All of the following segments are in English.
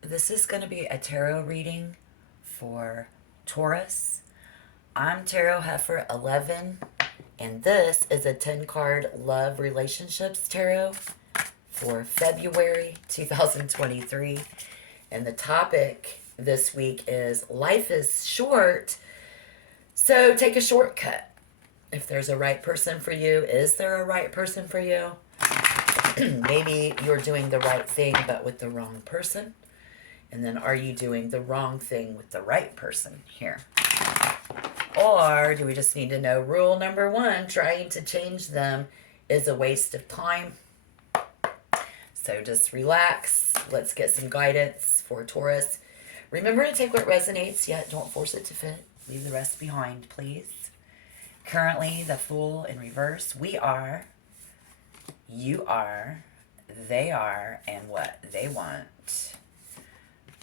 This is going to be a tarot reading for Taurus. I'm Tarot Heifer 11, and this is a 10 card love relationships tarot for February 2023. And the topic this week is life is short, so take a shortcut. If there's a right person for you, is there a right person for you? Maybe you're doing the right thing but with the wrong person. And then are you doing the wrong thing with the right person here? Or do we just need to know rule number one, trying to change them is a waste of time? So just relax. Let's get some guidance for Taurus. Remember to take what resonates, yet don't force it to fit. Leave the rest behind, please. Currently, the Fool in reverse. We are, you are, they are, and what they want.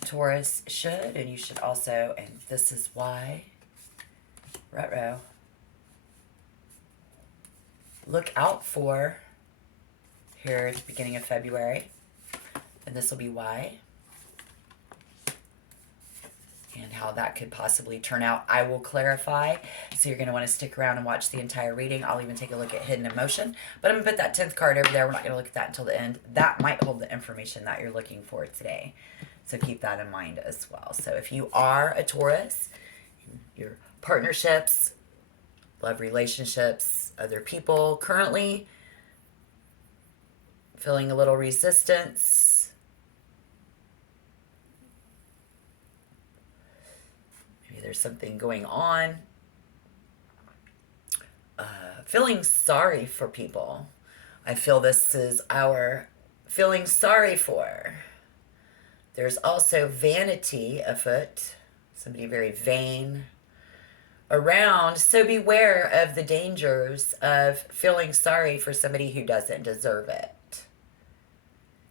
Taurus should, and you should also, and this is why, ruh-roh, look out for here at the beginning of February, and this will be why, and how that could possibly turn out. I will clarify, so you're going to want to stick around and watch the entire reading. I'll even take a look at hidden emotion, but I'm going to put that 10th card over there. We're not going to look at that until the end. That might hold the information that you're looking for today. So keep that in mind as well. So if you are a Taurus, your partnerships, love relationships, other people currently feeling a little resistance, maybe there's something going on, feeling sorry for people. I feel this is our feeling sorry for. There's also vanity afoot, somebody very vain around. So beware of the dangers of feeling sorry for somebody who doesn't deserve it.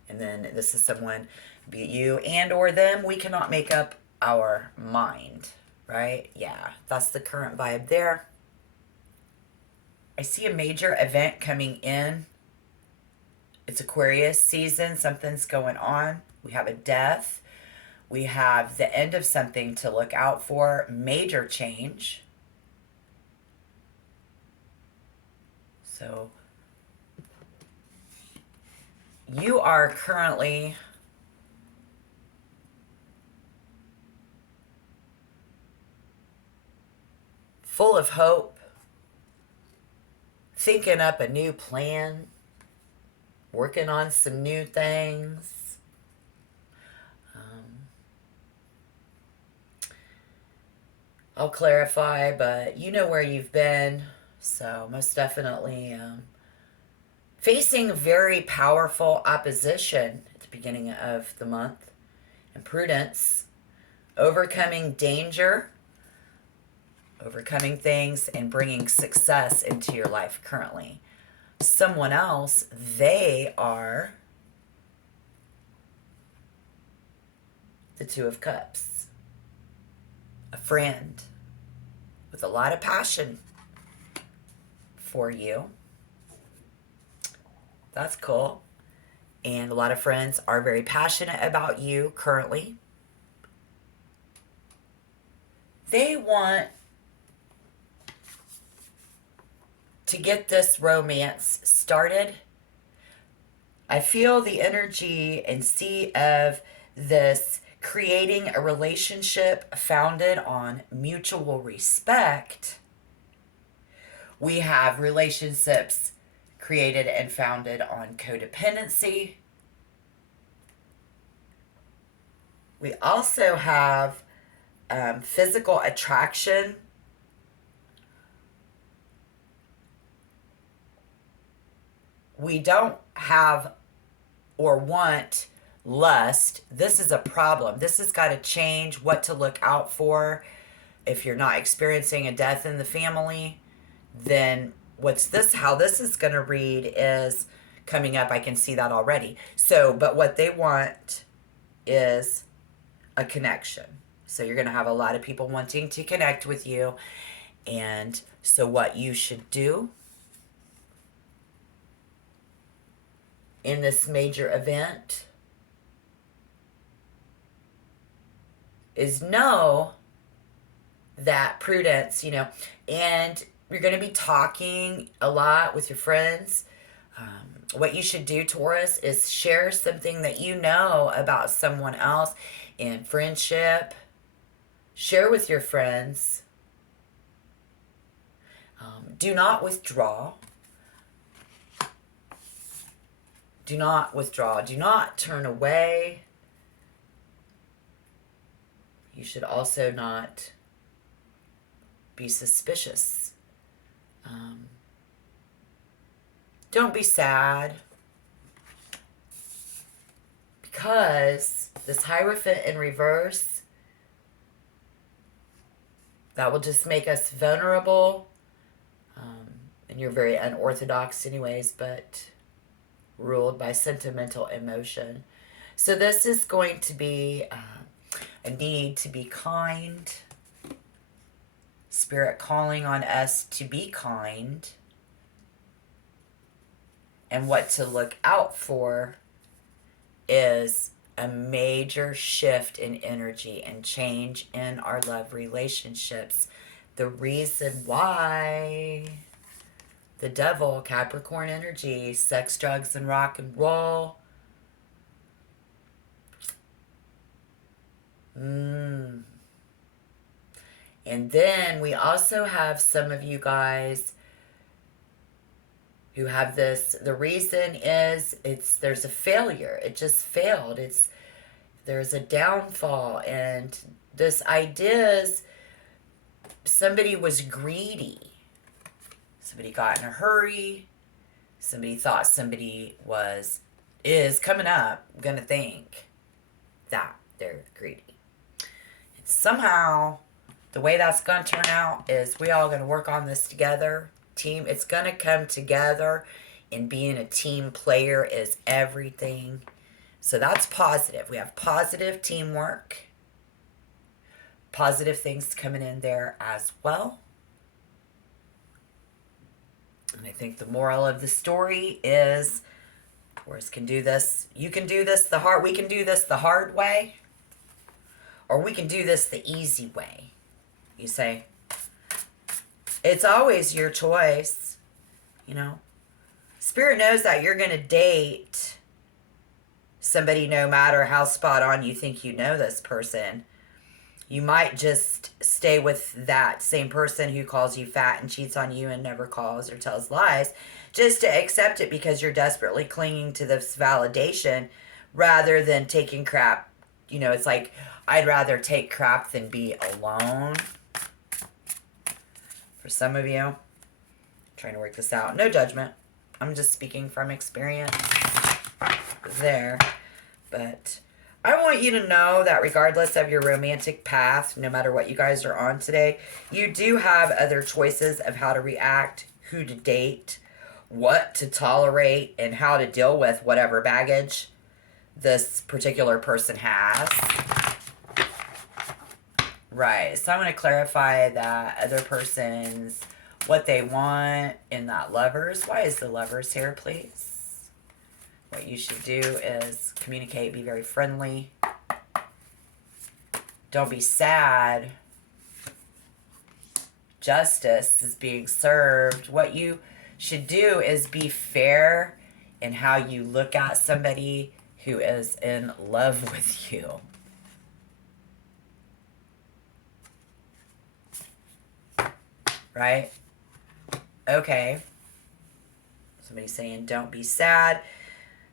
And then this is someone, be it you and or them, we cannot make up our mind, right? Yeah, that's the current vibe there. I see a major event coming in. It's Aquarius season. Something's going on. We have a death. We have the end of something to look out for. Major change. So you are currently full of hope, thinking up a new plan, working on some new things. I'll clarify, but you know where you've been. So most definitely facing very powerful opposition at the beginning of the month. And prudence, overcoming danger, overcoming things, and bringing success into your life currently. Someone else, they are the Two of Cups. A friend with a lot of passion for you. That's cool. And a lot of friends are very passionate about you currently. They want to get this romance started. I feel the energy and see of this creating a relationship founded on mutual respect. We have relationships created and founded on codependency. We also have physical attraction. We don't have or want lust. This is a problem. This has got to change. What to look out for. If you're not experiencing a death in the family, then how this is going to read is coming up. I can see that already. So, but what they want is a connection. So you're going to have a lot of people wanting to connect with you. And so what you should do in this major event is know that prudence, and you're going to be talking a lot with your friends. What you should do, Taurus, is share something that you know about someone else in friendship. Share with your friends. Do not withdraw. Do not withdraw. Do not turn away. You should also not be suspicious. Don't be sad, because this Hierophant in reverse, that will just make us vulnerable. And you're very unorthodox anyways, but ruled by sentimental emotion. So this is going to be a need to be kind. Spirit calling on us to be kind. And what to look out for is a major shift in energy and change in our love relationships. The reason why the devil, Capricorn energy, sex, drugs, and rock and roll. And then we also have some of you guys who have this. The reason is there's a failure. It just failed. There's a downfall, and this idea is somebody was greedy. Somebody got in a hurry. Somebody thought somebody is coming up, gonna think that they're greedy. And somehow, the way that's gonna turn out is we all gonna work on this together. Team, it's gonna come together, and being a team player is everything. So that's positive. We have positive teamwork. Positive things coming in there as well. And I think the moral of the story is Taurus can do this. You can do this we can do this the hard way, or we can do this the easy way. You say, it's always your choice. Spirit knows that you're going to date somebody no matter how spot on you think you know this person. You might just stay with that same person who calls you fat and cheats on you and never calls or tells lies, just to accept it because you're desperately clinging to this validation rather than taking crap. It's like, I'd rather take crap than be alone. For some of you, I'm trying to work this out. No judgment. I'm just speaking from experience there. But I want you to know that regardless of your romantic path, no matter what you guys are on today, you do have other choices of how to react, who to date, what to tolerate, and how to deal with whatever baggage this particular person has. Right. So I'm going to clarify that other person's, what they want in that Lovers. Why is the Lovers here, please? What you should do is communicate, be very friendly. Don't be sad. Justice is being served. What you should do is be fair in how you look at somebody who is in love with you. Right? Okay. Somebody's saying don't be sad.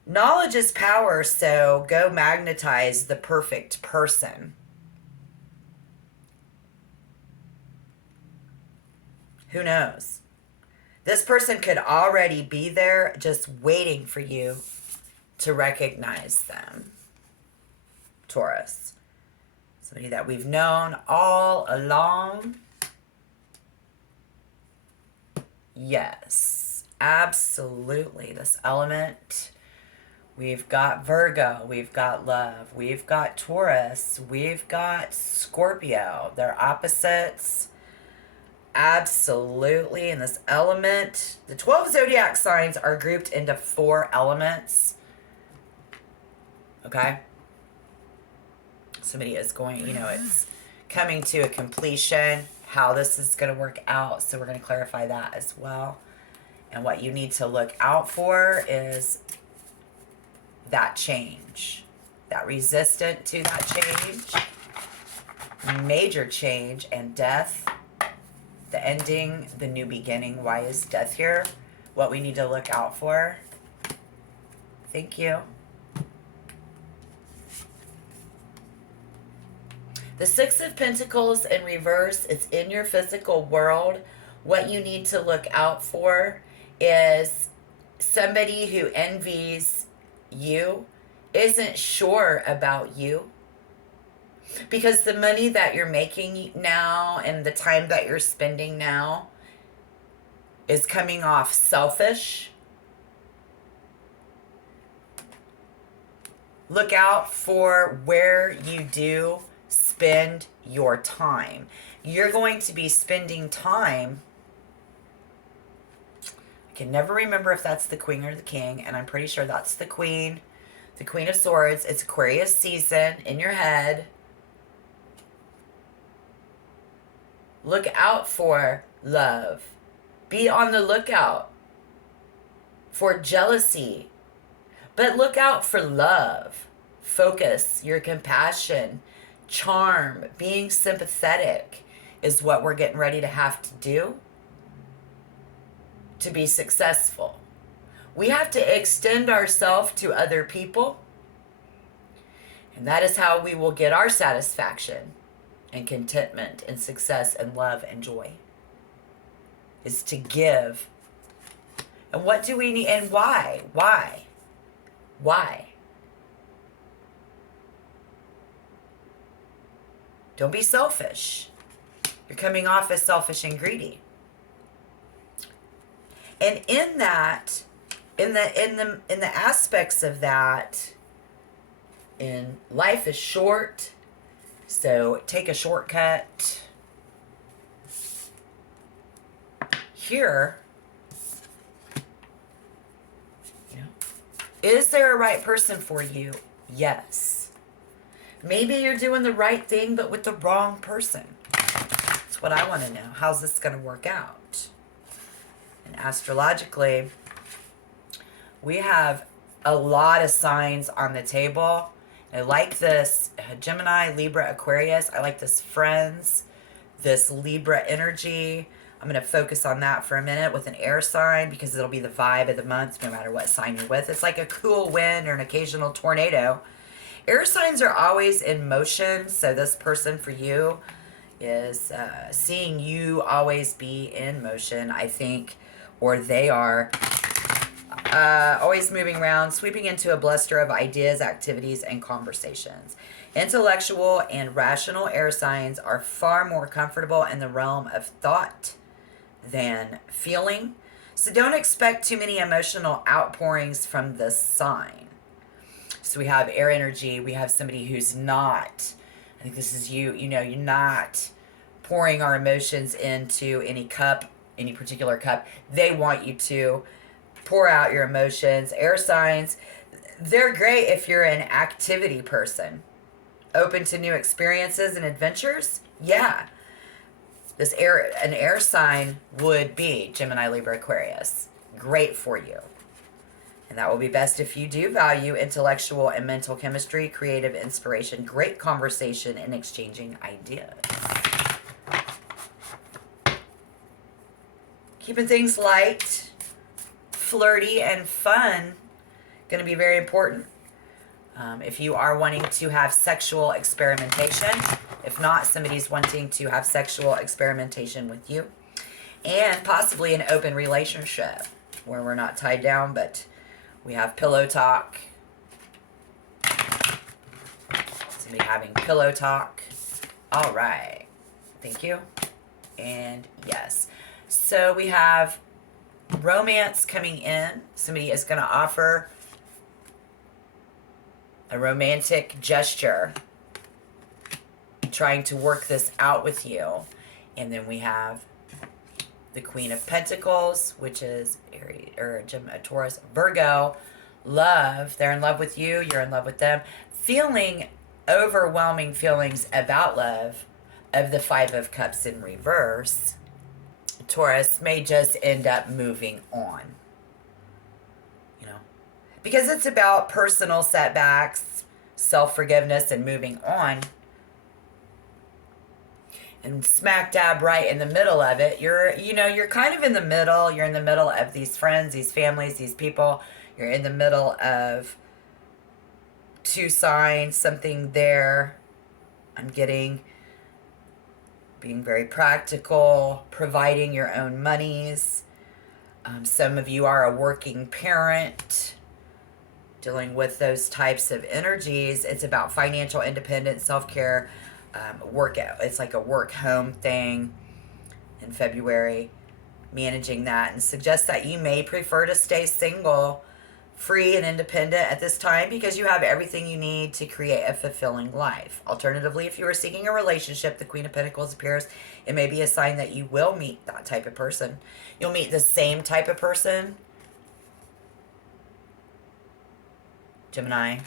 Knowledge is power, so go magnetize the perfect person. Who knows? This person could already be there just waiting for you to recognize them. Taurus. Somebody that we've known all along. Yes, absolutely. This element. We've got Virgo, we've got love, we've got Taurus, we've got Scorpio. They're opposites. Absolutely. In this element, the 12 zodiac signs are grouped into 4 elements. Okay? Somebody is going, it's coming to a completion, how this is going to work out. So we're going to clarify that as well. And what you need to look out for is that change, that resistant to that change, major change, and death, the ending, the new beginning. Why is death here? What we need to look out for. Thank you. The Six of Pentacles in reverse, it's in your physical world. What you need to look out for is somebody who envies you, isn't sure about you. Because the money that you're making now and the time that you're spending now is coming off selfish. Look out for where you do spend your time. You're going to be spending time. I can never remember if that's the Queen or the King, and I'm pretty sure that's the Queen. The Queen of Swords. It's Aquarius season in your head. Look out for love. Be on the lookout for jealousy. But look out for love. Focus, your compassion, charm, being sympathetic is what we're getting ready to have to do to be successful. We have to extend ourselves to other people. And that is how we will get our satisfaction and contentment and success and love and joy, is to give. And what do we need and why? Why? Don't be selfish. You're coming off as selfish and greedy. And in that, in the aspects of that, in life is short, so take a shortcut. Here, is there a right person for you? Yes. Maybe you're doing the right thing, but with the wrong person. That's what I want to know. How's this going to work out? And astrologically, we have a lot of signs on the table. I like this Gemini, Libra, Aquarius. I like this Friends, this Libra energy. I'm going to focus on that for a minute with an air sign because it'll be the vibe of the month no matter what sign you're with. It's like a cool wind or an occasional tornado. Air signs are always in motion, so this person for you is seeing you always be in motion, I think, or they are always moving around, sweeping into a bluster of ideas, activities, and conversations. Intellectual and rational air signs are far more comfortable in the realm of thought than feeling, so don't expect too many emotional outpourings from this sign. So we have air energy. We have somebody who's not, I think this is you, you're not pouring our emotions into any cup, any particular cup. They want you to pour out your emotions. Air signs, they're great if you're an activity person. Open to new experiences and adventures? Yeah. An air sign would be Gemini, Libra, Aquarius. Great for you. And that will be best if you do value intellectual and mental chemistry, creative inspiration, great conversation, and exchanging ideas. Keeping things light, flirty, and fun, going to be very important. If you are wanting to have sexual experimentation, if not, somebody's wanting to have sexual experimentation with you, and possibly an open relationship where we're not tied down, but we have pillow talk. Somebody having pillow talk. All right. Thank you. And yes. So we have romance coming in. Somebody is going to offer a romantic gesture, trying to work this out with you. And then we have the Queen of Pentacles, which is a Taurus, Virgo. Love. They're in love with you. You're in love with them. Feeling overwhelming feelings about love of the Five of Cups in reverse, Taurus may just end up moving on. You know, because it's about personal setbacks, self forgiveness, and moving on. And smack dab right in the middle of it, you're kind of in the middle. You're in the middle of these friends, these families, these people. You're in the middle of two signs, something there. I'm getting being very practical, providing your own monies. Some of you are a working parent, dealing with those types of energies. It's about financial independence, self-care, work. It's like a work home thing in February, managing that, and suggest that you may prefer to stay single, free and independent at this time because you have everything you need to create a fulfilling life. Alternatively, if you are seeking a relationship, the Queen of Pentacles appears. It may be a sign that you will meet that type of person. You'll meet the same type of person. Gemini.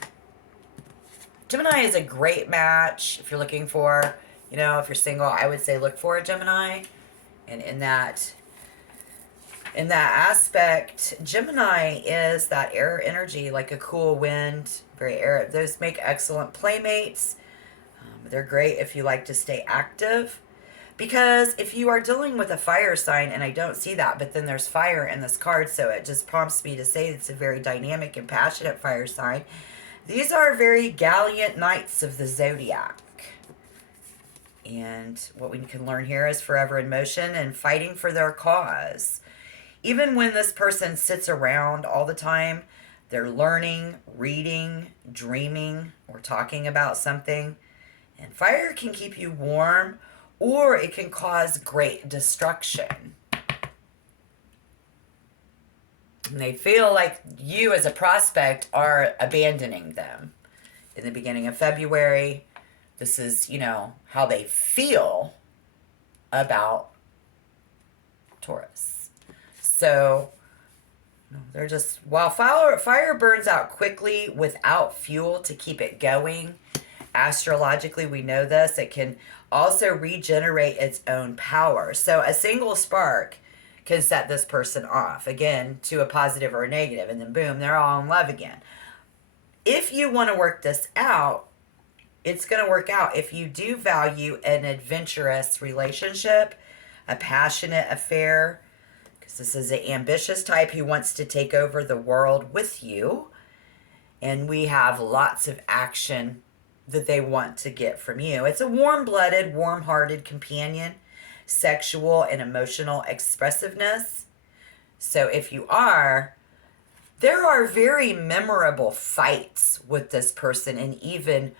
Gemini is a great match if you're looking for, if you're single, I would say look for a Gemini. And in that aspect, Gemini is that air energy, like a cool wind, very air. Those make excellent playmates. They're great if you like to stay active. Because if you are dealing with a fire sign, and I don't see that, but then there's fire in this card, so it just prompts me to say it's a very dynamic and passionate fire sign. These are very gallant knights of the zodiac. And what we can learn here is forever in motion and fighting for their cause. Even when this person sits around all the time, they're learning, reading, dreaming, or talking about something. And fire can keep you warm, or it can cause great destruction. And they feel like you as a prospect are abandoning them. In the beginning of February, this is, how they feel about Taurus. So they're just, while fire burns out quickly without fuel to keep it going, astrologically we know this, it can also regenerate its own power. So a single spark can set this person off, again, to a positive or a negative, and then boom, they're all in love again. If you want to work this out, it's going to work out. If you do value an adventurous relationship, a passionate affair, because this is an ambitious type who wants to take over the world with you, and we have lots of action that they want to get from you. It's a warm-blooded, warm-hearted companion, sexual and emotional expressiveness. So if you are, there are very memorable fights with this person, and even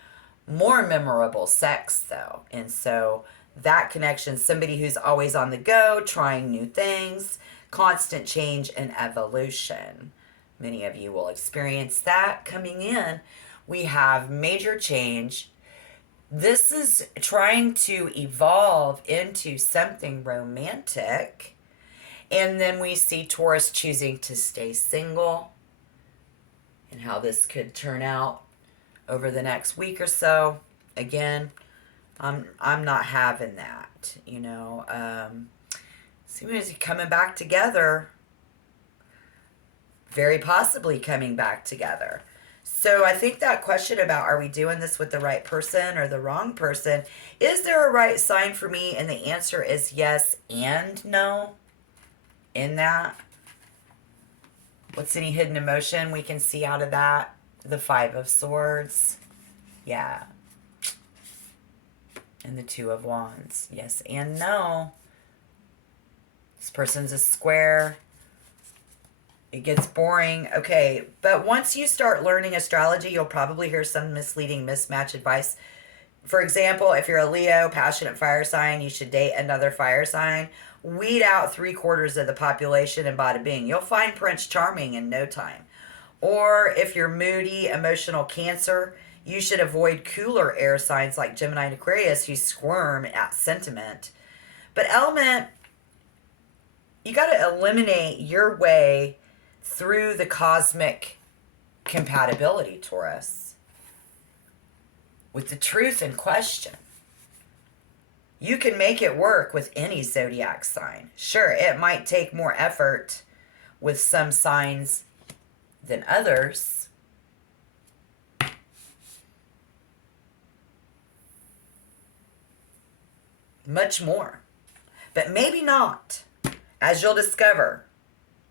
more memorable sex, though. And so that connection, somebody who's always on the go, trying new things, constant change and evolution. Many of you will experience that coming in. We have major change. This is trying to evolve into something romantic. And then we see Taurus choosing to stay single, and how this could turn out over the next week or so. Again, I'm not having that, Seems coming back together, very possibly coming back together. So I think that question about, are we doing this with the right person or the wrong person? Is there a right sign for me? And the answer is yes and no in that. What's any hidden emotion we can see out of that? The Five of Swords. Yeah. And the Two of Wands. Yes and no. This person's a square. It gets boring. Okay, but once you start learning astrology, you'll probably hear some misleading mismatch advice. For example, if you're a Leo, passionate fire sign, you should date another fire sign. Weed out 3/4 of the population and bada bing. You'll find Prince Charming in no time. Or if you're moody, emotional Cancer, you should avoid cooler air signs like Gemini and Aquarius who squirm at sentiment. But element, you got to eliminate your way through the cosmic compatibility, Taurus. with the truth in question. You can make it work with any zodiac sign. Sure, it might take more effort with some signs than others. Much more. But maybe not. As you'll discover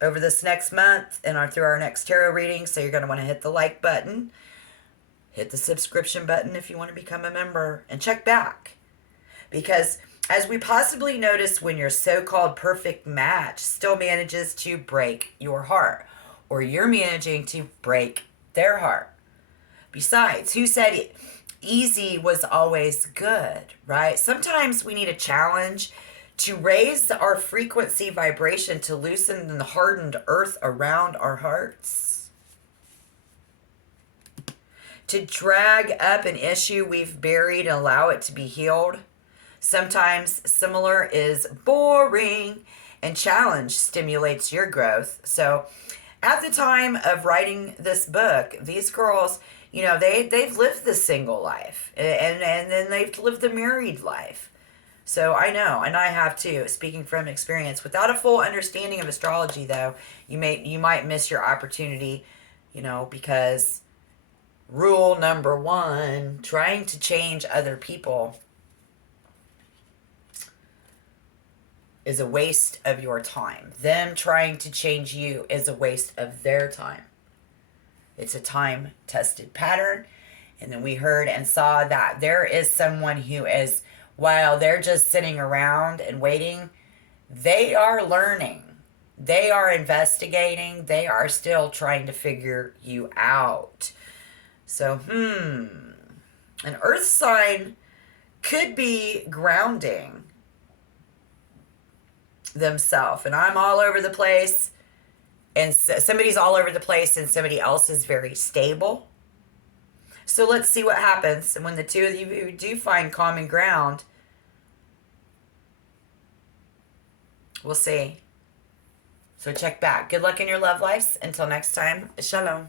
over this next month and through our next tarot reading. So you're going to want to hit the like button. Hit the subscription button if you want to become a member. And check back. Because as we possibly notice, when your so-called perfect match still manages to break your heart, or you're managing to break their heart. Besides, who said it? Easy was always good, right? Sometimes we need a challenge to raise our frequency vibration to loosen the hardened earth around our hearts. To drag up an issue we've buried and allow it to be healed. Sometimes similar is boring, and challenge stimulates your growth. So at the time of writing this book, these girls, you know, they've lived the single life, and then they've lived the married life. So I know, and I have too, speaking from experience. Without a full understanding of astrology, though, you might miss your opportunity, you know, because rule number 1, trying to change other people is a waste of your time. Them trying to change you is a waste of their time. It's a time-tested pattern. And then we heard and saw that there is someone who is, while they're just sitting around and waiting, they are learning. They are investigating. They are still trying to figure you out. So, an earth sign could be grounding themselves. And I'm all over the place. And somebody's all over the place and somebody else is very stable. So let's see what happens. And when the two of you do find common ground, we'll see. So check back. Good luck in your love lives. Until next time, shalom.